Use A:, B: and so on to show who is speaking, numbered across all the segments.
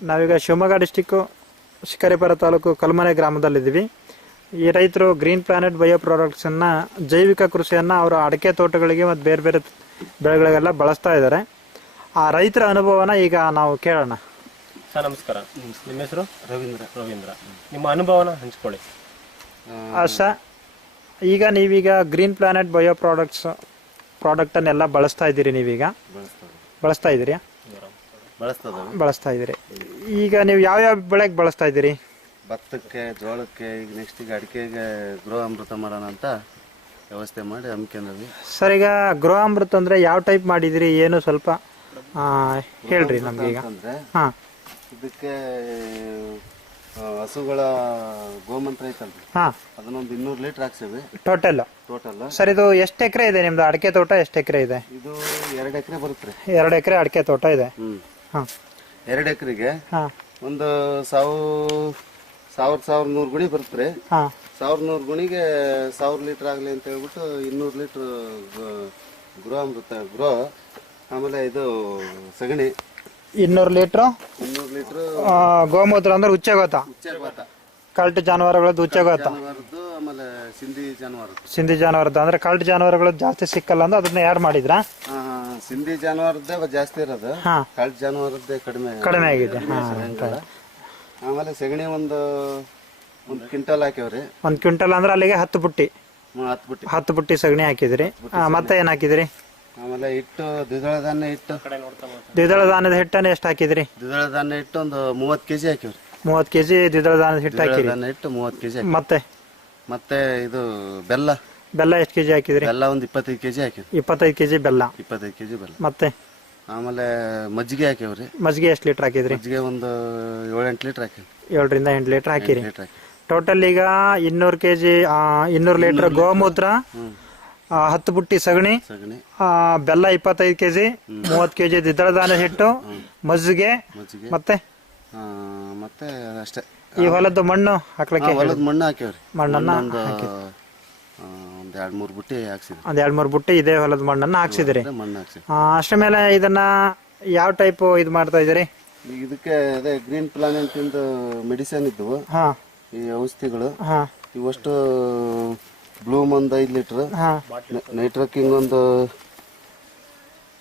A: ನಾವೀಗ ಶಿವಮೊಗ್ಗ ಡಿಸ್ಟಿಕ್ಕು ಶಿಕಾರಿಪುರ ತಾಲೂಕು ಕಲ್ಮನೆ ಗ್ರಾಮದಲ್ಲಿದ್ದೀವಿ. ಈ ರೈತರು ಗ್ರೀನ್ ಪ್ಲಾನೆಟ್ ಬಯೋ ಪ್ರಾಡಕ್ಟ್ಸನ್ನು ಜೈವಿಕ ಕೃಷಿಯನ್ನು ಅವರು ಅಡಿಕೆ ತೋಟಗಳಿಗೆ ಮತ್ತು ಬೇರೆ ಬೇರೆ ಬೆಳೆಗಳಿಗೆಲ್ಲ ಬಳಸ್ತಾ ಇದ್ದಾರೆ. ಆ ರೈತರ ಅನುಭವನ ಈಗ ನಾವು ಕೇಳೋಣ.
B: ಸರ್ ನಮಸ್ಕಾರ. ನಿಮ್ಮ ಹೆಸರು?
C: ರವೀಂದ್ರ.
B: ರವೀಂದ್ರ. ನಿಮ್ಮ ಅನುಭವನ ಹಂಚ್ಕೊಳ್ಳಿ.
A: ಆಶಾ ಈಗ ನೀವೀಗ ಗ್ರೀನ್ ಪ್ಲಾನೆಟ್ ಬಯೋ ಪ್ರಾಡಕ್ಟ್ಸ್ ಪ್ರಾಡಕ್ಟನ್ನೆಲ್ಲ ಬಳಸ್ತಾ ಇದ್ದೀರಿ ನೀವೀಗ? ಬಳಸ್ತಾ ಇದ್ದೀರಿ ಬಳಸ್ತಾ ಇದ್ದೀರಿ. ಈಗ ನೀವು ಯಾವ ಯಾವ ಬೆಳೆಗೆ ಬಳಸ್ತಾ ಇದ್ದೀರಿ?
C: ಭತ್ತಕ್ಕೆ ಜೋಳಕ್ಕೆ ಈಗ ನೆಕ್ಸ್ಟ್ ಈಗ ಅಡಿಕೆಗೆ ಗೃಹ ಅಮೃತ ಮಾಡೋಣ ಅಂತ ವ್ಯವಸ್ಥೆ ಮಾಡಿ ಹಮ್ಮಿಕೊಂಡಿದ್ವಿ
A: ಸರ್ ಈಗ ಗೃಹ ಅಮೃತ ಅಂದ್ರೆ ಯಾವ ಟೈಪ್ ಮಾಡಿದಿರಿ ಏನು ಸ್ವಲ್ಪ ಹೇಳ್ರಿ ನಮ್ಗೆ ಈಗ. ಹಾ.
C: ಇದಕ್ಕೆ ಹಸುಗಳ ಗೋಮಂತ್ರ ಐತಲ್ರಿ?
A: ಹಾಂ.
C: ಅದನ್ನೊಂದು ಇನ್ನೂರು ಲೀಟರ್ ಹಾಕ್ಸಿದ್ವಿ.
A: ಟೋಟಲ್
C: ಟೋಟಲ್
A: ಸರ್ ಇದು ಎಷ್ಟು ಎಕರೆ ಇದೆ ನಿಮ್ದು? ಅಡಿಕೆ ತೋಟ ಎಷ್ಟು ಎಕರೆ ಇದೆ?
C: ಇದು ಎರಡು ಎಕರೆ ಬರುತ್ತೆ
A: ಎರಡು ಎಕರೆ ಅಡಿಕೆ ತೋಟ ಇದೆ.
C: ಹ್ಮ್.
A: ಹಾ.
C: ಎರಡು ಎಕರೆಗೆ ಒಂದು ಸಾವಿರ ಸಾವಿರ ಸಾವಿರ ನೂರು ಗುಣಿ ಬರುತ್ತೆ ಸಾವಿರ ನೂರು ಗುಣಿಗೆ ಸಾವಿರ ಲೀಟರ್ ಆಗಲಿ ಅಂತ ಹೇಳ್ಬಿಟ್ಟು ಇನ್ನೂರು ಲೀಟ್ರ್ ಗೃಹಾಮೃತ ಗೃಹ ಆಮೇಲೆ ಇದು ಸಗಣಿ.
A: ಇನ್ನೂರು ಲೀಟ್ರು?
C: ಇನ್ನೂರು ಲೀಟ್ರ್
A: ಗೋಮೂತ್ರ ಅಂದ್ರೆ ಉಚ್ಚಗೋತ
C: ಉಚ್ಚಗೋತ
A: ಕಲ್ಟ್ ಜಾನುವಾರುಗಳದ್ದು ಉಚ್ಚಗೋತ
C: ಆಮೇಲೆ ಸಿಂಧಿ ಜಾನುವಾರು
A: ಸಿಂಧಿ ಜಾನುವಾರದ್ದು. ಅಂದ್ರೆ ಕಲ್ಟ್ ಜಾನುವಾರುಗಳು ಜಾಸ್ತಿ ಸಿಕ್ಕಲ್ಲ ಅಂದ್ರೆ ಅದನ್ನ ಯಾರು ಮಾಡಿದ್ರಾ?
C: ಸಿಂಧಿ ಜಾನುವಾರದ್ದೇ ಜಾಸ್ತಿ ಇರೋದು.
A: ಹಾ.
C: ಕಳ್ಳ ಜಾನುವಾರದ್ದೇ ಕಡಿಮೆ
A: ಕಡಿಮೆ ಆಗಿದೆ. ಹಾ.
C: ಆಮೇಲೆ ಸಗಣಿ ಒಂದು ಒಂದ್ ಕ್ವಿಂಟಲ್ ಹಾಕಿವ್ರಿ.
A: ಒಂದ್ ಕ್ವಿಂಟಲ್ ಅಂದ್ರೆ ಅಲ್ಲಿಗೆ ಹತ್ತು ಬುಟ್ಟಿ.
C: ಮ- ಹತ್ತು ಬಿಟ್ಟು.
A: ಹತ್ತು ಬುಟ್ಟಿ ಸಗಣಿ ಹಾಕಿದ್ರಿ. ಆ, ಮತ್ತೆ ಏನ್ ಹಾಕಿದ್ರಿ?
C: ಆಮೇಲೆ ಹಿಟ್ಟು ದ್ವಿದಳ ಧಾನ್ಯ ಹಿಟ್ಟು.
A: ದ್ವಿದಳ ಧಾನ್ಯದ ಹಿಟ್ಟನ್ನ ಎಷ್ಟು ಹಾಕಿದ್ರಿ?
C: ದ್ವಿದಳ ಧಾನ್ಯ ಹಿಟ್ಟು ಒಂದು ಮೂವತ್ತು ಕೆಜಿ ಹಾಕಿವ್ರಿ.
A: ಮೂವತ್ತು ಕೆಜಿ ದ್ವಿದಳ ಧಾನ್ಯದ ಹಿಟ್ಟು
C: ದ್ವಿದಳ
A: ಹಾಕಿರಿ.
C: ಧಾನ್ಯ ಹಿಟ್ಟು ಮೂವತ್ತು ಕೆಜಿ
A: ಮತ್ತೆ?
C: ಮತ್ತೆ ಇದು ಬೆಲ್ಲ.
A: ಬೆಲ್ಲ ಎಷ್ಟು ಕೆಜಿ ಹಾಕಿದ್ರಿ?
C: ಬೆಲ್ಲ ಒಂದು ಇಪ್ಪತ್ತೈದು ಕೆಜಿ ಹಾಕಿದ್ರಿ
A: ಇಪ್ಪತ್ತೈದು ಕೆಜಿ ಬೆಲ್ಲ.
C: ಇಪ್ಪತ್ತೈದು ಕೆಜಿ ಬೆಲ್ಲ.
A: ಮತ್ತೆ?
C: ಆಮೇಲೆ ಮಜ್ಜಿಗೆ ಹಾಕಿವ್ರಿ.
A: ಮಜ್ಜಿಗೆ ಎಷ್ಟು ಲೀಟರ್ ಹಾಕಿದ್ರಿ?
C: ಮಜ್ಜಿಗೆ ಒಂದು ಏಳೆಂಟು ಲೀಟರ್ ಹಾಕಿ
A: ಏಳರಿಂದ ಎಂಟು ಲೀಟರ್ ಹಾಕಿರಿ.
C: ಲೀಟರ್ ಹಾಕಿ
A: ಟೋಟಲ್ ಈಗ ಇನ್ನೂರು ಕೆಜಿ ಇನ್ನೂರು ಲೀಟರ್ ಗೋಮೂತ್ರ ಆ, ಹತ್ತು ಬುಟ್ಟಿ ಸಗಣಿ
C: ಸಗಣಿ.
A: ಆ, ಬೆಲ್ಲ ಇಪ್ಪತ್ತೈದು ಕೆಜಿ ಮೂವತ್ತು ಕೆಜಿ ದ್ವಿದಳ ಧಾನ್ಯ ಹಿಟ್ಟು ಮಜ್ಜಿಗೆ
C: ಮಜ್ಜಿಗೆ.
A: ಮತ್ತೆ?
C: ಆ, ಮತ್ತೆ ಅಷ್ಟೇ.
A: ಈ ಹೊಲದ ಮಣ್ಣು ಹಾಕ್ಲಿಕ್ಕೆ?
C: ಹೊಲದ ಮಣ್ಣು ಹಾಕಿವ್ರಿ.
A: ಮಣ್ಣನ್ನ
C: ಒಂದು ಒಂದು ಎರಡು ಮೂರು ಬುಟ್ಟಿ ಹಾಕ್ಸಿದ್ರಿ.
A: ಒಂದ್ ಎರಡ್ ಮೂರು ಬುಟ್ಟಿ ಇದೆ ಹೊಲದ ಮಣ್ಣನ್ನ ಹಾಕ್ಸಿದಿರಿ.
C: ಅದೇ ಮಣ್ಣು ಹಾಕ್ಸಿ
A: ಆ, ಅಷ್ಟ್ರ ಮೇಲೆ ಇದನ್ನ ಯಾವ ಟೈಪ್ ಇದು ಮಾಡ್ತಾ ಇದೀರಿ
C: ಈಗ ಇದಕ್ಕೆ ಅದೇ ಗ್ರೀನ್ ಪ್ಲಾನೆಂಟ್ ಇಂದ ಮೆಡಿಸಿನ್ ಇದ್ದವು
A: ಹಾ.
C: ಈ ಔಷಧಿಗಳು.
A: ಹಾ.
C: ಇವಷ್ಟು ಬ್ಲೂಮ್ ಒಂದು ಐದು ಲೀಟ್ರ್.
A: ಹಾ.
C: ನೈಟ್ರಕಿಂಗ್ ಒಂದು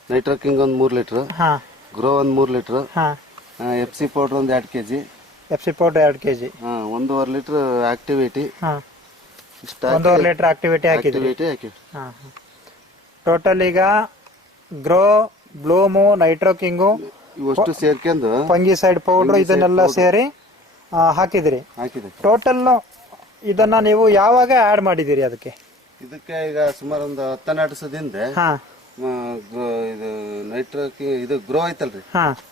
C: ನೈಟ್ರಕಿಂಗ್ ಒಂದು ಮೂರು ಲೀಟ್ರ್.
A: ಹಾ.
C: ಗ್ರೋ ಒಂದು ಮೂರು ಲೀಟ್ರ್.
A: ಹಾ.
C: ಎಫ್ ಸಿ ಪೌಡ್ರ್ ಒಂದು ಎರಡು K G
A: F C powder ಎರಡು ಕೆಜಿ.
C: ಒಂದೂವರೆ ಲೀಟ್ರ್ ಆಕ್ಟಿವಿಟಿ.
A: ಹಾ. ಒಂದೂವರೆ ಲೀಟರ್ ಆಕ್ಟಿವಿಟಿ ಹಾಕಿದ್ವಿ. ಟೋಟಲ್ ಈಗ ಗ್ರೋ ಬ್ಲೂಮು ನೈಟ್ರೋ ಕಿಂಗು
C: ಇವಷ್ಟು ಸೇರ್ಕೊಂಡು
A: ಫಂಗಿಸೈಡ್ ಪೌಡರ್ ಇದನ್ನೆಲ್ಲ ಸೇರಿ ಹಾಕಿದ್ರಿ ಹಾಕಿದಿರಿ.
C: ಹಾಕಿದೆ.
A: ಟೋಟಲ್ ಇದನ್ನ ನೀವು ಯಾವಾಗ ಆಡ್ ಮಾಡಿದಿರಿ ಅದಕ್ಕೆ?
C: ಇದಕ್ಕೆ ಈಗ ಸುಮಾರು ಒಂದು ಹತ್ತೆರಡು ಸದಿಂದ ಇದು ನೈಟ್ರೋ ಇದು ಗ್ರೋ ಐತಲ್ರಿ.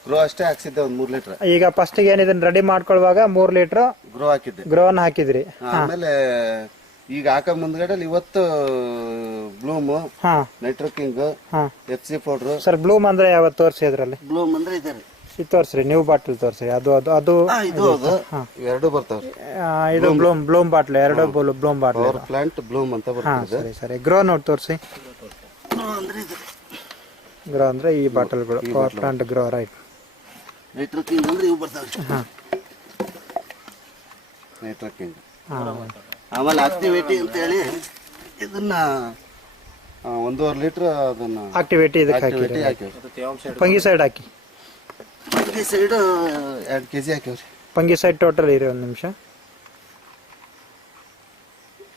C: ಗ್ರೋ ಅಷ್ಟೇ ಹಾಕ್ಸಿದ್ದೆ ಒಂದು ಮೂರು ಲೀಟರ್
A: ಈಗ ಫಸ್ಟ್ ಏನ್ ಇದನ್ನ ರೆಡಿ ಮಾಡ್ಕೊಳ್ಳುವಾಗ ಮೂರ್ ಲೀಟರ್
C: ಗ್ರೋ ಹಾಕಿದ್ದೆ.
A: ಗ್ರೋನ್ ಹಾಕಿದ್ರಿ.
C: ಆಮೇಲೆ ಈಗ ಹಾಕ ಮುಂದ್ಗಡೆ ಇವತ್ತು ಬ್ಲೂಮ್
A: ಹಾ.
C: ನೈಟ್ರಕಿಂಗ್
A: ಹಾ.
C: F C powder
A: sir bloom ಅಂದ್ರೆ ಯಾವತ್ತು ತೋರಿಸಿ ಅದ್ರಲ್ಲಿ
C: ಬ್ಲೂಮ್ ಅಂದ್ರೆ ಇದೆ ರೀ.
A: ಇದು ತೋರಿಸ್ರಿ ನೀವು ಬಾಟಲ್ ತೋರಿಸ್ರಿ. ಅದು ಅದು ಅದು
C: ಇದು ಅದು. ಎರಡು ಬರ್ತಾವ್ರಿ.
A: ಆ, ಇದು ಬ್ಲೂಮ್ ಬ್ಲೂಮ್ ಬಾಟ್ಲ್ ಎರಡು bloom bottle
C: power plant bloom ಅಂತ
A: ಹಾ
C: ಬರ್ತದೆ.
A: ಸರಿ ಸರಿ. ಗ್ರೋ ನೋಡಿ ತೋರಿಸಿ.
C: ಅಂದ್ರೆ ಇದು.
A: ಗ್ರೋ ಅಂದ್ರೆ ಈ ಬಾಟಲ್ಗಳು power plant grow right
C: networking ಅಂದ್ರೆ ಇವು ಬರ್ತಾವ್ರಿ. ನೈಟ್ರಕಿಂಗ್
A: ಹಾ.
C: ಆಮೇಲೆ ಆಕ್ಟಿವಿಟಿ ಅಂತ ಹೇಳಿ ಇದನ್ನ ಆ, ಒಂದೂವರೆ ಲೀಟರ್ ಅದನ್ನ
A: ಆಕ್ಟಿವಿಟಿ ಇದಕ್ಕೆ
C: ಆಕ್ಟಿವಿಟಿ ಹಾಕಿವ್ರಿ
A: ಪಂಗಿ ಸೈಡ್ ಹಾಕಿ.
C: ಈ ಸೈಡ್ ಎರಡು ಕೆಜಿ ಹಾಕಿವ್ರಿ.
A: ಪಂಗಿ ಸೈಡ್ ಟೋಟಲ್ ಇರಿ ಒಂದು ನಿಮಿಷ.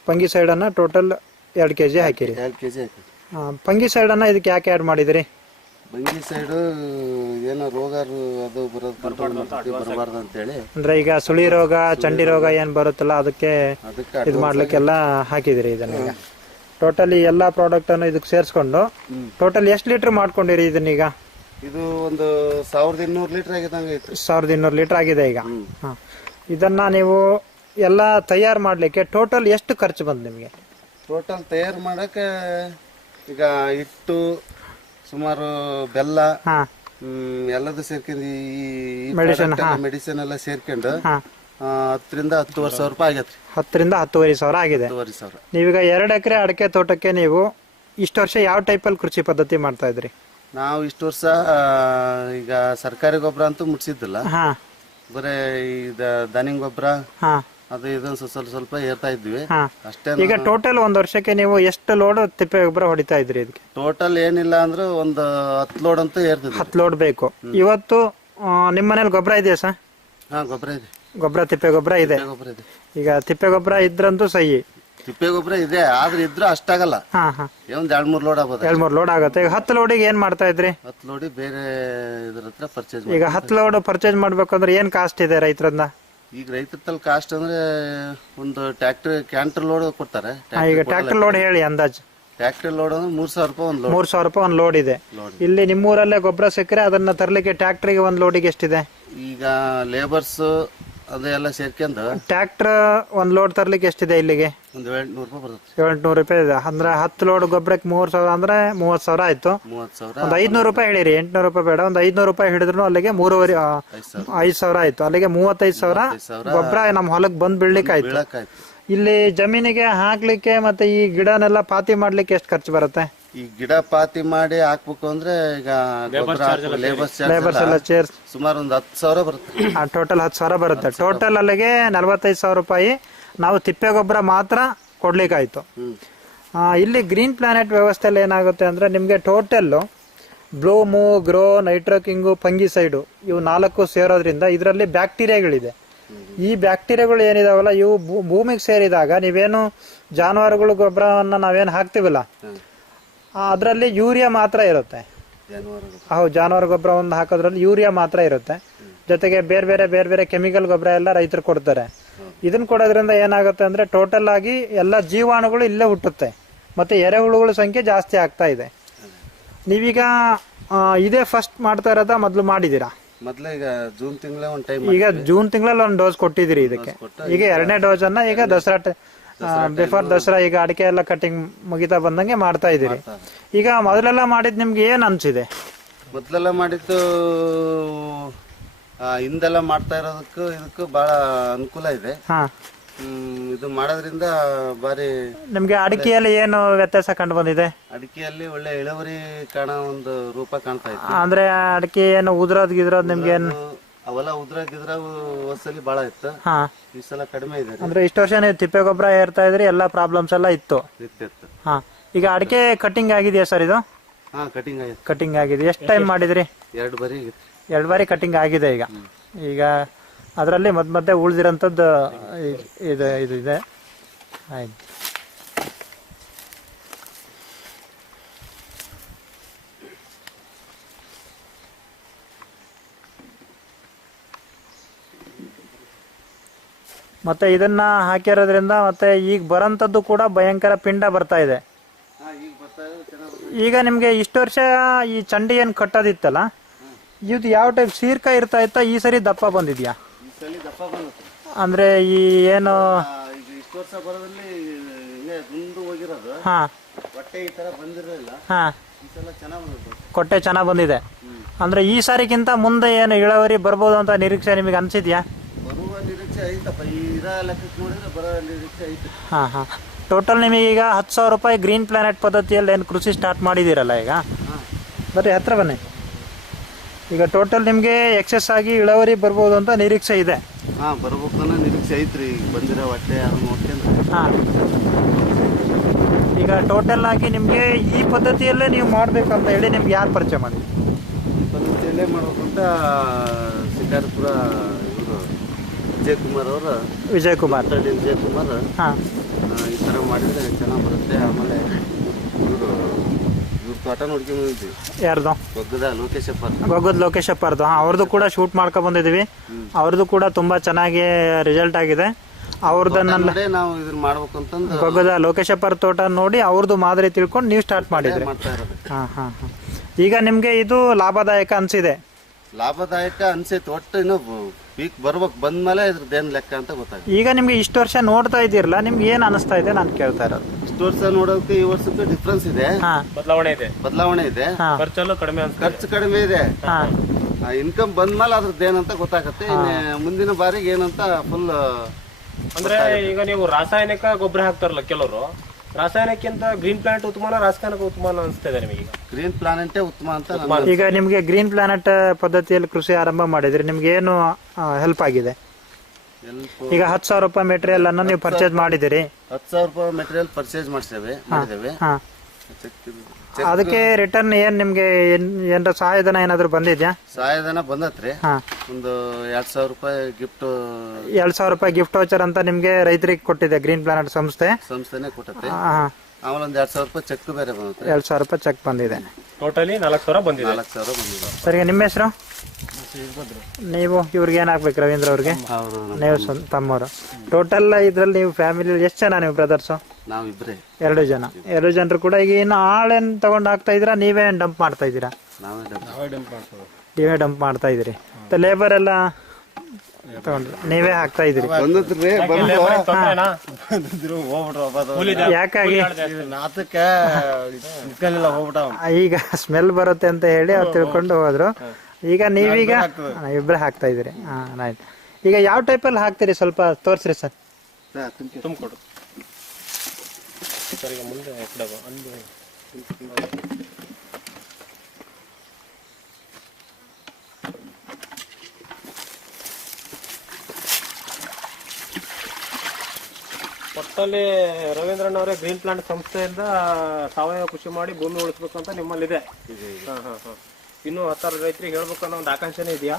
A: ಪಂಗಿ ಸೈಡ್ ಅನ್ನ ಟೋಟಲ್ ಎರಡು ಕೆ ಜಿ ಹಾಕಿರಿ.
C: ಎರಡು ಕೆಜಿ ಹಾಕಿವ್ರಿ.
A: ಆ, ಪಂಗಿ ಸೈಡ್ ಅನ್ನ ಇದಕ್ಕೆ ಯಾಕೆ ಆಡ್ ಮಾಡಿದಿರಿ?
C: ಬಂಗಿ ಸೈಡ್ ಏನೋ ರೋಗ ಅದು ಬರೋದು ಕಂಟ್ರೋಲ್ ಬರಬಾರ್ದು ಅಂತೇಳಿ.
A: ಅಂದ್ರೆ ಈಗ ಸುಳಿ ರೋಗ ಚಂಡಿ ರೋಗ. ಏನ್ ಬರುತ್ತಲ್ಲ ಅದಕ್ಕೆ
C: ಅದಕ್ಕೆ
A: ಇದು ಮಾಡ್ಲಿಕ್ಕೆಲ್ಲ ಹಾಕಿದಿರಿ ಇದನ್ನ ಈಗ. ಟೋಟಲ್ ಎಲ್ಲಾ ಪ್ರಾಡಕ್ಟ್ ಅನ್ನು ಇದಕ್ಕೆ ಸೇರಿಸ್ಕೊಂಡು ಟೋಟಲ್ ಎಷ್ಟು ಲೀಟರ್ ಮಾಡ್ಕೊಂಡಿರಿ ಇದನ್ನ ಈಗ?
C: ಇದು ಒಂದು ಸಾವಿರದ ಇನ್ನೂರು ಲೀಟರ್ ಆಗಿದಂಗೆ ಐತ್ರಿ
A: ಸಾವಿರದ ಇನ್ನೂರು ಲೀಟರ್ ಆಗಿದೆ ಈಗ. ಹಾ. ಇದನ್ನ ನೀವು ಎಲ್ಲ ತಯಾರು ಮಾಡ್ಲಿಕ್ಕೆ ಟೋಟಲ್ ಎಷ್ಟು ಖರ್ಚು ಬಂತು ನಿಮಗೆ?
C: ಟೋಟಲ್ ತಯಾರು ಮಾಡಕ್ಕೆ ಈಗ ಹಿಟ್ಟು ಸುಮಾರು ಬೆಲ್ಲ
A: ಎಲ್ಲದ
C: ಹ್ಮ್, ಎಲ್ಲದು ಸೇರ್ಕೊಂಡು ಈ
A: ಮೆಡಿಸಿನ್
C: ಮೆಡಿಸಿನ್ ಎಲ್ಲ ಸೇರ್ಕೊಂಡು ಹತ್ತರಿಂದ ಹತ್ತುವರೆ ಸಾವಿರ ರೂಪಾಯಿ ಆಗೈತ್ರಿ.
A: ಹತ್ತರಿಂದ ಹತ್ತುವರೆ ಸಾವಿರ ಆಗಿದೆ.
C: ಹತ್ತುವರೆ ಸಾವಿರ.
A: ನೀವೀಗ ಎರಡು ಎಕರೆ ಅಡಿಕೆ ತೋಟಕ್ಕೆ ನೀವು ಇಷ್ಟು ವರ್ಷ ಯಾವ ಟೈಪಲ್ಲಿ ಕೃಷಿ ಪದ್ಧತಿ ಮಾಡ್ತಾ ಇದ್ರಿ?
C: ನಾವು ಇಷ್ಟು ವರ್ಷ ಆ, ಈಗ ಸರ್ಕಾರಿ ಗೊಬ್ಬರ ಅಂತೂ ಮುಟ್ಸಿದ್ದಿಲ್ಲ.
A: ಹಾ.
C: ಬರೇ ಈ ದ- ದನಿಂಗ್ ಗೊಬ್ಬರ
A: ಹಾ.
C: ಅದು ಇದು ಸ್ವಲ್ಪ ಸ್ವಲ್ಪ ಸ್ವಲ್ಪ ಏರ್ತಾ ಇದ್ವಿ.
A: ಹಾ.
C: ಅಷ್ಟೇ
A: ಈಗ ಟೋಟಲ್ ಒಂದ್ ವರ್ಷಕ್ಕೆ ನೀವು ಎಷ್ಟು ಲೋಡ್ ತಿಪ್ಪೆ ಗೊಬ್ಬರ ಹೊಡಿತಾ ಇದ್ರಿ ಇದಕ್ಕೆ?
C: ಟೋಟಲ್ ಏನಿಲ್ಲ ಅಂದ್ರೆ ಒಂದು ಹತ್ತು ಲೋಡ್ ಅಂತೂ ಏರ್ತಿದ್ವಿ.
A: ಹತ್ತು ಲೋಡ್ ಬೇಕು. ಇವತ್ತು ಆ, ನಿಮ್ಮ ಮನೇಲಿ ಗೊಬ್ಬರ ಇದೆಯಾ ಸರ್?
C: ಹಾ ಗೊಬ್ಬರ ಇದೆ.
A: ಗೊಬ್ಬರ ತಿಪ್ಪೆ ಗೊಬ್ಬರ ಇದೆ.
C: ಗೊಬ್ಬರ ಇದೆ.
A: ಈಗ ತಿಪ್ಪೆ ಗೊಬ್ಬರ ಇದ್ರಂತೂ ಸಹಿ.
C: ತಿಪ್ಪೆ ಗೊಬ್ಬರ ಇದೆ ಆದ್ರೆ ಇದ್ರೂ ಅಷ್ಟಾಗಲ್ಲ
A: ಹಾ ಹಾ.
C: ಒಂದ್ ಎರಡ್ ಮೂರ್ ಲೋಡ್ ಆಗ್ಬೋದು.
A: ಎರಡ್ ಮೂರ್ ಲೋಡ್ ಆಗುತ್ತೆ. ಈಗ ಹತ್ತು ಲೋಡಿಗೆ ಏನ್ ಮಾಡ್ತಾ ಇದ್ರಿ?
C: ಹತ್ತು ಲೋಡಿ ಬೇರೆ ಇದ್ರ ಹತ್ರ ಪರ್ಚೇಸ್
A: ಈಗ ಹತ್ತು ಲೋಡ್ ಪರ್ಚೇಸ್ ಮಾಡ್ಬೇಕಂದ್ರೆ ಏನ್ ಕಾಸ್ಟ್ ಇದೆ ರೈತರನ್ನ
C: ಈಗ ರೈತರ ತಲ್ ಕಾಸ್ಟ್ ಅಂದ್ರೆ ಒಂದು ಟ್ರ್ಯಾಕ್ಟರ್ ಕ್ಯಾಂಟರ್ ಲೋಡ್ ಕೊಡ್ತಾರೆ.
A: ಈಗ ಟ್ರ್ಯಾಕ್ಟರ್ ಲೋಡ್ ಹೇಳಿ ಅಂದಾಜು.
C: ಟ್ರ್ಯಾಕ್ಟರ್ ಲೋಡ್ ಅಂದ್ರೆ ಮೂರ್ ಸಾವಿರ ರೂಪಾಯಿ ಒಂದು ಲೋಡ್
A: ಮೂರ್ ಸಾವಿರ ರೂಪಾಯಿ ಒಂದ್ ಲೋಡ್ ಇದೆ. ಇಲ್ಲಿ ನಿಮ್ಮೂರಲ್ಲೇ ಗೊಬ್ಬರ ಸಿಕ್ಕರೆ ಅದನ್ನ ತರ್ಲಿಕ್ಕೆ ಟ್ರ್ಯಾಕ್ಟರ್ಗೆ ಒಂದ್ ಲೋಡಿಗೆ ಎಷ್ಟಿದೆ?
C: ಈಗ ಲೇಬರ್ಸ್ ಅದೆಲ್ಲ ಸೇರ್ಕೊಂಡು
A: ಟ್ರ್ಯಾಕ್ಟರ್ ಒಂದ್ ಲೋಡ್ ತರ್ಲಿಕ್ಕೆ ಎಷ್ಟಿದೆ ಇಲ್ಲಿಗೆ?
C: ಒಂದು ಎಂಟ್ನೂರು ರೂಪಾಯಿ ಬರುತ್ತೆ.
A: ಏಳ್ನೂರು ರೂಪಾಯಿ ಇದೆ. ಅಂದ್ರೆ ಹತ್ತು ಲೋಡ್ ಗೊಬ್ಬರಕ್ಕೆ ಮೂರ್ ಸಾವಿರ ಅಂದ್ರೆ ಮೂವತ್ ಸಾವಿರ ಆಯ್ತು.
C: ಮೂವತ್ತು ಸಾವಿರ.
A: ಒಂದ್ ಐದ್ನೂರು ರೂಪಾಯಿ ಹೇಳಿರಿ. ಎಂಟ್ನೂರು ರೂಪಾಯಿ ಬೇಡ. ಒಂದು ಐದ್ನೂರು ರೂಪಾಯಿ ಹಿಡಿದ್ರು ಅಲ್ಲಿಗೆ ಮೂರುವರೆ ಆ,
C: ಐದು ಸಾವಿರ.
A: ಆಯ್ತು. ಅಲ್ಲಿಗೆ ಮೂವತ್ತೈದು ಸಾವಿರ
C: ಸಾವಿರ.
A: ಗೊಬ್ಬರ ನಮ್ಮ ಹೊಲಕ್ಕೆ ಬಂದ್ ಬೀಳ್ಲಿಕ್ಕೆ ಆಯ್ತು.
C: ಬೀಳಕ್ಕಾಯ್ತು.
A: ಇಲ್ಲಿ ಜಮೀನಿಗೆ ಹಾಕ್ಲಿಕ್ಕೆ ಮತ್ತೆ ಈ ಗಿಡನೆಲ್ಲ ಪಾತಿ ಮಾಡ್ಲಿಕ್ಕೆ ಎಷ್ಟು ಖರ್ಚು ಬರುತ್ತೆ?
C: ಈ ಗಿಡ ಪಾತಿ ಮಾಡಿ ಹಾಕ್ಬೇಕು ಅಂದ್ರೆ ಈಗ ಲೇಬರ್
A: ಲೇಬರ್ಸ್
C: ಚಾರ್ಜ್
A: ಎಲ್ಲ ಚೇರ್ಸ್
C: ಸುಮಾರು ಒಂದು ಹತ್ತು ಸಾವಿರ ಬರುತ್ತೆ.
A: ಟೋಟಲ್ ಹತ್ತು ಸಾವಿರ ಬರುತ್ತೆ. ಟೋಟಲ್ ಅಲ್ಲಿಗೆ ನಲವತ್ತೈದು ಸಾವಿರ ರೂಪಾಯಿ ನಾವು ತಿಪ್ಪೆ ಗೊಬ್ಬರ ಮಾತ್ರ ಕೊಡ್ಲಿಕ್ಕಾಯ್ತು. ಆ, ಇಲ್ಲಿ ಗ್ರೀನ್ ಪ್ಲಾನೆಟ್ ವ್ಯವಸ್ಥೆಯಲ್ಲಿ ಏನಾಗುತ್ತೆ ಅಂದ್ರೆ ನಿಮಗೆ total bloom grow Nitroking fungicide ಇವು ನಾಲ್ಕು ಸೇರೋದ್ರಿಂದ ಇದರಲ್ಲಿ ಬ್ಯಾಕ್ಟೀರಿಯಾಗಳಿದೆ. ಈ ಬ್ಯಾಕ್ಟೀರಿಯಾಗಳು ಏನಿದಾವಲ್ಲ ಇವು ಭೂ- ಭೂಮಿಗೆ ಸೇರಿದಾಗ ನೀವೇನು ಜಾನುವಾರುಗಳ ಗೊಬ್ಬರವನ್ನು ನಾವೇನು ಹಾಕ್ತಿವಲ್ಲ. ಅದರಲ್ಲಿ ಯೂರಿಯಾ ಮಾತ್ರ ಇರುತ್ತೆ. ಹೌದು ಜಾನುವಾರು ಗೊಬ್ಬರ ಒಂದು ಹಾಕೋದ್ರಲ್ಲಿ ಯೂರಿಯಾ ಮಾತ್ರ ಇರುತ್ತೆ. ಜೊತೆಗೆ ಬೇರೆ ಬೇರೆ ಬೇರೆ ಬೇರೆ ಕೆಮಿಕಲ್ ಗೊಬ್ಬರ ಎಲ್ಲ ರೈತರು ಕೊಡ್ತಾರೆ. ಇದನ್ನ ಕೊಡೋದ್ರಿಂದ ಏನಾಗುತ್ತೆ ಅಂದ್ರೆ ಟೋಟಲ್ ಆಗಿ ಎಲ್ಲ ಜೀವಾಣುಗಳು ಇಲ್ಲೇ ಹುಟ್ಟುತ್ತೆ. ಮತ್ತೆ ಎರೆಹುಳುಗಳ ಸಂಖ್ಯೆ ಜಾಸ್ತಿ ಆಗ್ತಾ ಇದೆ. ನೀವೀಗ ಇದೇ ಫಸ್ಟ್ ಮಾಡ್ತಾ ಇರೋದ ಮೊದಲು ಮಾಡಿದ್ದೀರಾ?
C: ಮೊದ್ಲು ಈಗ ಜೂನ್ ತಿಂಗಳ ಒಂದು ಟೈಮ್
A: ಈಗ ಜೂನ್ ತಿಂಗಳಲ್ಲಿ ಒಂದು ಡೋಸ್ ಕೊಟ್ಟಿದ್ದೀರಿ ಇದಕ್ಕೆ. ಈಗ ಎರಡನೇ ಡೋಸ್ ಅನ್ನ ಈಗ ದಸರಾ ಬಿಫೋರ್ ದಸರಾ ಈಗ ಅಡಿಕೆ ಎಲ್ಲ ಕಟಿಂಗ್ ಮುಗಿತಾ ಬಂದಂಗೆ ಮಾಡ್ತಾ ಇದ್ದೀರಿ. ಈಗ ಮೊದಲೆಲ್ಲ ಮಾಡಿದ್ ನಿಮ್ಗೆ ಏನ್ ಅನ್ಸಿದೆ?
C: ಮೊದಲೆಲ್ಲ ಮಾಡಿದ್ದು ಹಿಂದೆಲ್ಲ ಮಾಡ್ತಾ ಇರೋದಕ್ಕೂ ಇದಕ್ಕೂ ಬಹಳ ಅನುಕೂಲ ಇದೆ.
A: ಹಾ.
C: ಇದು ಮಾಡೋದ್ರಿಂದ ಬಾರಿ
A: ನಿಮ್ಗೆ ಅಡಿಕೆಯಲ್ಲಿ ಏನು ವ್ಯತ್ಯಾಸ ಕಂಡು ಬಂದಿದೆ?
C: ಅಡಿಕೆಯಲ್ಲಿ ಒಳ್ಳೆ ಇಳುವರಿ ಕಾಣೋ ಒಂದು ರೂಪ ಕಾಣ್ತಾ ಇದೆ
A: ಅಂದ್ರೆ ಅಡಿಕೆ ಏನು ಉದ್ರೋದ್ ಗಿದ್ರೋದ್ ನಿಮ್ಗೆ
C: ಅವೆಲ್ಲ ಉದ್ರ ಗಿದ್ರ ಹೊಸಲಿ ಬಹಳ ಇತ್ತು.
A: ಹಾ.
C: ಈ ಸಲ ಕಡಿಮೆ ಇದೆ.
A: ಅಂದ್ರೆ ಇಷ್ಟು ವರ್ಷ ನೀವು ತಿಪ್ಪೆ ಗೊಬ್ಬರ ಏರ್ತಾ ಇದ್ರಿ ಎಲ್ಲಾ ಪ್ರಾಬ್ಲಮ್ಸ್ ಎಲ್ಲ ಇತ್ತು.
C: ಇತ್ತಿತ್ತು
A: ಹಾ. ಈಗ ಅಡಿಕೆ ಕಟಿಂಗ್ ಆಗಿದೆಯಾ ಸರ್ ಇದು?
C: ಹಾ ಕಟಿಂಗ್ ಆಯ್ತು
A: ಕಟಿಂಗ್ ಆಗಿದೆ. ಎಷ್ಟು ಟೈಮ್ ಮಾಡಿದ್ರಿ?
C: ಎರಡು ಬರಿ ಆಗಿತ್ತು
A: ಎರಡು ಬಾರಿ ಕಟಿಂಗ್ ಆಗಿದೆ ಈಗ. ಈಗ ಅದರಲ್ಲಿ ಮಧ್ಯ ಮಧ್ಯೆ ಉಳ್ದಿರೋಂಥದ್ದು ಇದು ಇದು ಇದೆ. ಆಯ್ತು. ಮತ್ತೆ ಇದನ್ನ ಹಾಕಿರೋದ್ರಿಂದ ಮತ್ತೆ ಈಗ ಬರೋಂಥದ್ದು ಕೂಡ ಭಯಂಕರ ಪಿಂಡ ಬರ್ತಾ ಇದೆ.
C: ಈಗ
A: ನಿಮ್ಗೆ ಇಷ್ಟು ವರ್ಷ ಈ ಚಂಡಿ ಏನ್ ಕಟ್ಟೋದಿತ್ತಲ್ಲ? ಇದು ಯಾವ ಟೈಪ್ ಸೀರ್ಕ ಇರ್ತಾ ಇತ್ತ ಈ ಸರಿ ದಪ್ಪ ಬಂದಿದ್ಯಾ? ಅಂದ್ರೆ ಈ ಏನು ಕೊಟ್ಟೆ ಚೆನ್ನಾಗ್ ಬಂದಿದೆ. ಅಂದ್ರೆ ಈ ಸಾರಿಗಿಂತ ಮುಂದೆ ಏನು ಇಳುವರಿ ಬರ್ಬೋದು ಅಂತ ನಿರೀಕ್ಷೆ ನಿಮಗೆ ಅನ್ಸಿದ್ಯಾ?
C: ಬರುವ ನಿರೀಕ್ಷೆ ಐತಪ್ಪ ಈ ಇರೋ ಲೆಕ್ಕಕ್ಕೆ ನೋಡಿದ್ರೆ ಬರೋ ನಿರೀಕ್ಷೆ ಐತೆ.
A: ಹಾ ಹಾ. ಟೋಟಲ್ ನಿಮಗೆ ಈಗ ಹತ್ತು ಸಾವಿರ ರೂಪಾಯಿ ಗ್ರೀನ್ ಪ್ಲಾನೆಟ್ ಪದ್ಧತಿಯಲ್ಲಿ ಏನು ಕೃಷಿ ಸ್ಟಾರ್ಟ್ ಮಾಡಿದ್ದೀರಲ್ಲ ಈಗ? ಬರ್ರಿ ಹತ್ರ ಬನ್ನಿ. ಈಗ ಟೋಟಲ್ ನಿಮಗೆ ಎಕ್ಸಸ್ ಆಗಿ ಇಳುವರಿ ಬರ್ಬೋದು ಅಂತ ನಿರೀಕ್ಷೆ ಇದೆ.
C: ಹಾಂ ಬರ್ಬೇಕು ಅನ್ನೋ ನಿರೀಕ್ಷೆ ಐತ್ರಿ. ಈಗ ಬಂದಿರೋ ಹೊಟ್ಟೆ ಅದು ನೋಡ್ಕೊಂಡ್ರೆ
A: ಹಾ. ಈಗ ಟೋಟಲ್ ಆಗಿ ನಿಮಗೆ ಈ ಪದ್ಧತಿಯಲ್ಲೇ ನೀವು ಮಾಡಬೇಕಂತ ಹೇಳಿ ನಿಮ್ಗೆ ಯಾರು ಪರಿಚಯ ಮಾಡಿ
C: ಈ ಪದ್ಧತಿಯಲ್ಲೇ ಮಾಡಬೇಕಂತ ಇವರು ವಿಜಯ್ ಕುಮಾರ್ ಅವರು
A: ವಿಜಯ್ ಕುಮಾರ್
C: ವಿಜಯ್ ಕುಮಾರ್
A: ಹಾ
C: ಈ ಥರ ಮಾಡಿದ್ರೆ ಚೆನ್ನಾಗಿ ಬರುತ್ತೆ. ಆಮೇಲೆ ಇವರು ಇವ್ರ ತೋಟ ನೋಡ್ಕೊಂಡ್ ಬಂದಿದ್ವಿ
A: ಯಾರ್ದು?
C: ಗೊಗ್ಗದ ಲೋಕೇಶಪ್ಪ
A: ಗೊಗ್ಗದ ಲೋಕೇಶಪ್ಪ ಅವ್ರದ್ದು ಹಾ ಅವ್ರದ್ದು ಕೂಡ ಶೂಟ್ ಮಾಡ್ಕೊ ಬಂದಿದ್ದೀವಿ ಅವ್ರದ್ದು ಕೂಡ ತುಂಬಾ ಚೆನ್ನಾಗಿ ರಿಸಲ್ಟ್ ಆಗಿದೆ. ಅವ್ರದನ್ನ
C: ನಾವು ಇದನ್ನ ಮಾಡ್ಬೇಕು ಅಂತಂದು
A: ಗೊಗ್ಗದ ಲೋಕೇಶಪ್ಪ ಅವ್ರ ತೋಟ ನೋಡಿ ಅವ್ರದ್ದು ಮಾದರಿ ತಿಳ್ಕೊಂಡು ನೀವು ಸ್ಟಾರ್ಟ್ ಮಾಡಿದ್ರಿ. ಹಾ ಹಾ ಹಾ. ಈಗ ನಿಮ್ಗೆ ಇದು ಲಾಭದಾಯಕ ಅನ್ಸಿದೆ.
C: ಲಾಭದಾಯಕ ಅನ್ಸೈತೆ ಒಟ್ಟು ಇನ್ನು ಪೀಕ್ ಬರ್ಬೇಕು ಬಂದ್ಮೇಲೆ ಇದ್ರದ್ದೇನ್ ಲೆಕ್ಕ ಅಂತ ಗೊತ್ತಾಗುತ್ತೆ
A: ಈಗ ನಿಮ್ಗೆ ಇಷ್ಟು ವರ್ಷ ನೋಡ್ತಾ ಇದ್ದೀರಲ್ಲ ನಿಮ್ಗೆ ಏನ್ ಅನಿಸ್ತಾ ಇದೆ ನಾನು ಕೇಳ್ತಾ ಇರೋದು?
C: ಇಷ್ಟು ವರ್ಷ ನೋಡೋಕೆ ಈ ವರ್ಷಕ್ಕೆ ಡಿಫ್ರೆನ್ಸ್ ಇದೆ.
A: ಹಾ.
B: ಬದಲಾವಣೆ ಇದೆ.
C: ಬದಲಾವಣೆ ಇದೆ.
A: ಹಾ.
B: ಖರ್ಚಲ್ಲೂ ಕಡಿಮೆ
C: ಖರ್ಚು ಕಡಿಮೆ ಇದೆ.
A: ಹಾ.
C: ಇನ್ಕಮ್ ಬಂದ್ಮೇಲೆ ಅದ್ರದ್ದು ಏನಂತ ಗೊತ್ತಾಗತ್ತೆ. ಇನ್ನು ಮುಂದಿನ ಬಾರಿಗೆ ಏನಂತ ಫುಲ್
B: ಅಂದ್ರೆ ಈಗ ನೀವು ರಾಸಾಯನಿಕ ಗೊಬ್ಬರ ಹಾಕ್ತಾರಲ್ಲ ಕೆಲವರು ರಾಸಾಯನಿಕ್ಕಿಂತ ಗ್ರೀನ್ ಪ್ಲಾನೆಟ್ ಉತ್ತಮನ ರಾಸಾಯನಿಕ ಉತ್ತಮನ ಅನಿಸ್ತಾ ಇದೆ ನಿಮಗೆ ಈಗ?
C: ಗ್ರೀನ್ ಪ್ಲಾನೆಂಟೇ ಉತ್ತಮ ಅಂತ ನನ್ನ
A: ಈಗ ನಿಮಗೆ ಗ್ರೀನ್ ಪ್ಲಾನೆಟ್ ಪದ್ಧತಿಯಲ್ಲಿ ಕೃಷಿ ಆರಂಭ ಮಾಡಿದ್ರೆ ನಿಮ್ಗೆ ಏನು ಹೆಲ್ಪ್ ಆಗಿದೆ? ಈಗ ಹತ್ತು ಸಾವಿರ ರೂಪಾಯಿ ಮೆಟೀರಿಯಲ್ ಅನ್ನು ನೀವು ಪರ್ಚೇಸ್ ಮಾಡಿದಿರಿ
C: ಹತ್ತು ಸಾವಿರ ರೂಪಾಯಿ ಮೆಟೀರಿಯಲ್ ಪರ್ಚೇಸ್ ಮಾಡಿಸ್ತೇವೆ ಮಾಡಿದ್ದೇವೆ.
A: ಹಾ
C: ಚೆಕ್
A: ಅದಕ್ಕೆ ರಿಟರ್ನ್ ಏನ್ ನಿಮ್ಗೆ ಏನ್ ಏನಾರ ಸಹಾಯಧನ ಏನಾದ್ರು ಬಂದಿದ್ಯಾ?
C: ಸಹಾಯಧನ ಬಂದತ್ರಿ.
A: ಹಾ.
C: ಒಂದು ಎರಡ್ ಸಾವಿರ ರೂಪಾಯಿ ಗಿಫ್ಟ್
A: ಎರಡ್ ಸಾವಿರ ರೂಪಾಯಿ ಗಿಫ್ಟ್ ವೌಚರ್ ಅಂತ ನಿಮ್ಗೆ ರೈತರಿಗೆ ಕೊಟ್ಟಿದೆ ಗ್ರೀನ್ ಪ್ಲಾನೆಟ್ ಸಂಸ್ಥೆ.
C: ಸಂಸ್ಥೆನೆ ಕೊಟ್ಟತೆ
A: ಹಾ
C: ಆಮೇಲೆ ಒಂದ್ ಎರಡ್ ಸಾವಿರ ರೂಪಾಯಿ ಚೆಕ್ ಬೇರೆ ಬಂದತ್ತೆ
A: ಎರಡ್ ಸಾವಿರ ರೂಪಾಯಿ ಚೆಕ್ ಬಂದಿದೆ.
B: ಟೋಟಲಿ ನಾಲ್ಕು ಸಾವಿರ ಬಂದಿದೆ.
C: ನಾಲ್ಕು ಸಾವಿರ ಬಂದಿದೆ.
A: ಸರಿ ನಿಮ್ಮ ಹೆಸರು? ನೀವು ಇವ್ರಿಗೆ ಏನಾಗ್ಬೇಕು ರವೀಂದ್ರ ಅವ್ರಿಗೆ?
C: ಅವರು
A: ನೀವು ತಮ್ಮವರು. ಟೋಟಲ್ ಇದ್ರಲ್ಲಿ ನೀವು ಫ್ಯಾಮಿಲಿ ಎಷ್ಟು ಜನ ನೀವು ಬ್ರದರ್ಸ್ ಎರಡು ಜನ. ಎರಡು ಜನರು ಕೂಡ ಈಗ ಇನ್ನು ಆಳೇನ್ ತಗೊಂಡ್ ಹಾಕ್ತಾ ಇದೀರಾ ನೀವೇ ಡಂಪ್ ಮಾಡ್ತಾ ಇದೀರಾ
C: ನಾವೇ
A: ಡಂಪ್ ಮಾಡ್ತಾ ಇದೀರಿ ಮತ್ತೆ ಲೇಬರ್ ಎಲ್ಲ ತಗೊಂಡ್ರು ನೀವೇ ಹಾಕ್ತಾ
B: ಇದ್ರಿ.
A: ಯಾಕಾಗಿ? ಈಗ ಸ್ಮೆಲ್ ಬರುತ್ತೆ ಅಂತ ಹೇಳಿ ಅವ್ರು ತಿಳ್ಕೊಂಡು ಹೋದ್ರು. ಈಗ ನೀವೀಗ ಇಬ್ಬರೇ ಇಬ್ರೇ ಹಾಕ್ತಾ ಇದ್ದೀರಿ. ಹಾ ಆಯ್ತು ಈಗ ಯಾವ ಟೈಪಲ್ಲಿ ಹಾಕ್ತೀರಿ? ಸ್ವಲ್ಪ ತೋರಿಸ್ರಿ ಸರ್.
B: ತುಂಬಿಕೊಡು. ಸರ್ ಈಗ ಮುಂದೆ. ಅಲ್ಲಿ ಒಟ್ಟಲ್ಲಿ ರವೀಂದ್ರನ್ ಅವರೇ ಗ್ರೀನ್ ಪ್ಲಾಂಟ್ ಸಂಸ್ಥೆಯಿಂದ ಸಾವಯವ ಕೃಷಿ ಮಾಡಿ ಭೂಮಿ ಉಳಿಸ್ಬೇಕು ಅಂತ ನಿಮ್ಮಲ್ಲಿದೆ. ಹಾ, ಹಾ, ಹಾ. ಇನ್ನು ಹತ್ತಾರು ರೈತರಿಗೆ ಹೇಳ್ಬೇಕು ಅನ್ನೋ ಒಂದು ಆಕಾಂಕ್ಷೆನೇ ಇದೆಯಾ?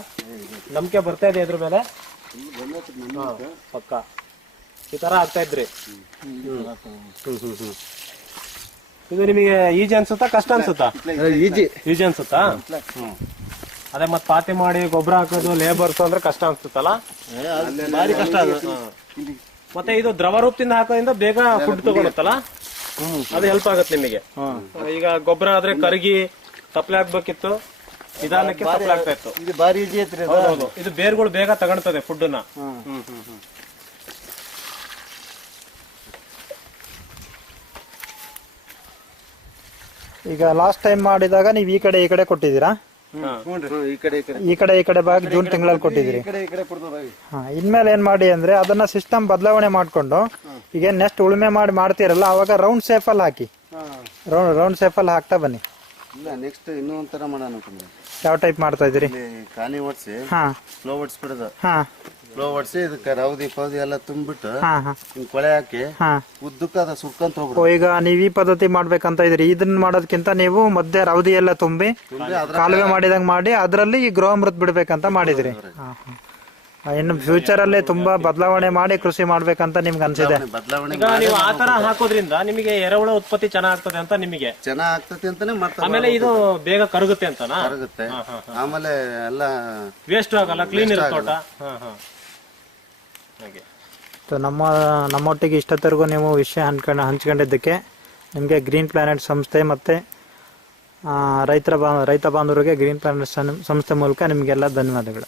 B: ನಂಬಿಕೆ ಬರ್ತಾ ಇದೆ ಇದ್ರ ಮೇಲೆ? ಪಕ್ಕ. ಈ ತರ ಆಗ್ತಾ ಇದ್ರಿ. ಇದು ನಿಮಗೆ ಈಜಿ ಅನ್ಸುತ್ತಾ ಕಷ್ಟ ಅನ್ಸುತ್ತಾ?
C: ಈಜಿ.
B: ಈಜಿ ಅನ್ಸುತ್ತಾ? ಅದೇ ಮತ್ ಪಾತಿ ಮಾಡಿ ಗೊಬ್ಬರ ಹಾಕೋದು ಲೇಬರ್ಸ್ ಅಂದ್ರೆ ಕಷ್ಟ ಅನ್ಸುತ್ತಲ್ಲ?
C: ಭಾರಿ ಕಷ್ಟ ಅದು.
B: ಮತ್ತೆ ಇದು ದ್ರವ ರೂಪದಿಂದ ಹಾಕೋದ್ರಿಂದ ಬೇಗ ಫುಡ್ ತಗೊಳುತ್ತಲ್ಲ? ಅದು ಹೆಲ್ಪ್ ಆಗುತ್ತೆ ನಿಮಗೆ. ಈಗ ಗೊಬ್ಬರ ಆದ್ರೆ ಕರಗಿ ತಪ್ಪಲೆ ಆಗ್ಬೇಕಿತ್ತು ನಿಧಾನಕ್ಕೆ ತಪ್ಪಲೆ ಆಗ್ತಾ ಇತ್ತು.
C: ಇದು ಬಾರಿ ಈಜಿ ಐತ್ರಿ ಅದು.
B: ಹೌದೌದು. ಇದು ಬೇರ್ಗಳು ಬೇಗ ತಗೊಳ್ತದೆ ಫುಡ್ನ ಹ್ಮ್.
A: ಈಗ ಲಾಸ್ಟ್ ಟೈಮ್ ಮಾಡಿದಾಗ ನೀವು ಈ ಕಡೆ ಈ ಕಡೆ ಕೊಟ್ಟಿದ್ದೀರಾ.
C: ಈ ಕಡೆ ಈ ಕಡೆ.
A: ಈ ಕಡೆ ಈ ಕಡೆ ಭಾಗ ಜೂನ್ ತಿಂಗಳಲ್ಲಿ ಕೊಟ್ಟಿದ್ದೀರಿ
C: ಈ ಕಡೆ ಈ ಕಡೆ ಕೊಡ್ತದ
A: ಹಾ ಇನ್ಮೇಲೆ ಏನ್ ಮಾಡಿ ಅಂದ್ರೆ ಅದನ್ನ ಸಿಸ್ಟಮ್ ಬದಲಾವಣೆ ಮಾಡ್ಕೊಂಡು ಈಗ ನೆಕ್ಸ್ಟ್ ಉಳುಮೆ ಮಾಡಿ ಮಾಡ್ತೀರಲ್ಲ ಅವಾಗ ರೌಂಡ್ ಸೇಫ್ ಅಲ್ಲಿ ಹಾಕಿ. ರೌಂಡ್ ರೌಂಡ್ ಸೇಫ್ ಅಲ್ಲಿ ಹಾಕ್ತಾ ಬನ್ನಿ.
C: ಇಲ್ಲ ನೆಕ್ಸ್ಟ್ ಇನ್ನೊಂದ್ ತರ ಮಾಡೋಣ ಅನ್ಕೊಂಡೆ.
A: ಯಾವ ಟೈಪ್ ಮಾಡ್ತಾ ಇದ್ರಿ
C: ಇಲ್ಲಿ ಒಡ್ಸಿ ಓಡಿಸಿ
A: ಹಾ.
C: ಫ್ಲೋ ಹೊಡ್ಸ್ಬಿಡೋದು
A: ಹಾ.
C: ಫ್ಲೋ ಒಡ್ಸಿ ಇದಕ್ಕೆ ರೌದಿ ಪೌದಿ ಎಲ್ಲ ತುಂಬಿಟ್ಟು
A: ಹಾ ಹಾ.
C: ಹಿಂಗ್ ಕೊಳೆ ಹಾಕಿ
A: ಹಾ.
C: ಉದ್ದಕ್ಕೆ ಅದ ಸುಡ್ಕೊಂತ
A: ಓ ಈಗ ನೀವು ಈ ಪದ್ಧತಿ ಮಾಡ್ಬೇಕಂತ ಇದ್ರಿ ಇದನ್ನ ಮಾಡೋದಕ್ಕಿಂತ ನೀವು ಮಧ್ಯೆ ರೌದಿ ಎಲ್ಲ ತುಂಬಿ
C: ತುಂಬಿ ಅದ್ರ
A: ಕಾಲುವೆ ಮಾಡಿದಂಗ್ ಮಾಡಿ ಅದರಲ್ಲಿ ಈ ಗೃಹ ಮೃತ್ ಬಿಡ್ಬೇಕಂತ ಮಾಡಿದಿರಿ. ಹಾ, ಹಾ. ಆ, ಇನ್ನು ಫ್ಯೂಚರ್ ಅಲ್ಲಿ ತುಂಬಾ ಬದಲಾವಣೆ ಮಾಡಿ ಕೃಷಿ ಮಾಡ್ಬೇಕಂತ ನಿಮ್ಗೆ ಅನ್ಸಿದೆ.
C: ಬದಲಾವಣೆ
B: ಈಗ ನೀವು ಆ ತರ ಹಾಕೋದ್ರಿಂದ ನಿಮಗೆ ಎರೆಹುಳ ಉತ್ಪತ್ತಿ ಚೆನ್ನಾಗ್ತದೆ ಅಂತ ನಿಮಗೆ?
C: ಚೆನ್ನಾಗ್ ಆಗ್ತತಿ ಅಂತಾನೆ ಮಾಡ್ತಾರೆ.
B: ಆಮೇಲೆ ಇದು ಬೇಗ ಕರಗುತ್ತೆ ಅಂತನಾ?
C: ಕರಗುತ್ತೆ. ಆಮೇಲೆ ಎಲ್ಲ
B: ವೇಸ್ಟ್ ಆಗಲ್ಲ ಕ್ಲೀನ್ ಇರುತ್ತೆ ತೋಟ. ಹಾ ಹಾ. ಹಾಗೆ.
A: ನಮ್ಮ ನಮ್ಮೊಟ್ಟಿಗೆ ಇಷ್ಟೊತ್ತರೆಗೂ ನೀವು ವಿಷಯ ಹಂಚ್ಕೊಂಡು ಹಂಚ್ಕೊಂಡಿದ್ದಕ್ಕೆ ನಿಮಗೆ ಗ್ರೀನ್ ಪ್ಲಾನೆಟ್ ಸಂಸ್ಥೆ ಮತ್ತು ರೈತರ ಬಾ ರೈತ ಬಾಂಧವರಿಗೆ ಗ್ರೀನ್ ಪ್ಲಾನೆಟ್ ಸಂಸ್ಥೆ ಮೂಲಕ ನಿಮಗೆಲ್ಲ ಧನ್ಯವಾದಗಳು.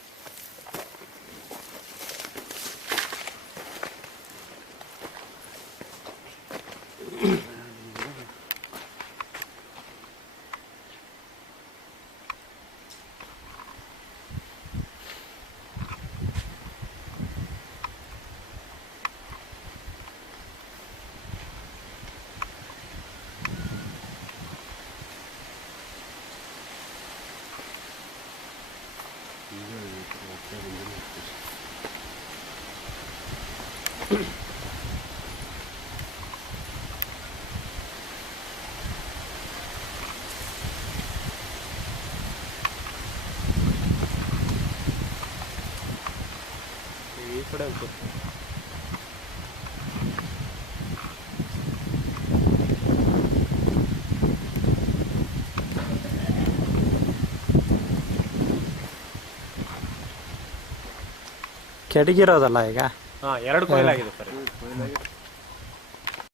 B: ಕಡೆ ಉಂಟು
A: ಕೆಡಗಿರೋದಲ್ಲ ಈಗ?
B: ಹಾ ಎರಡು ಕೊಯ್ಲಾಗಿದೆ.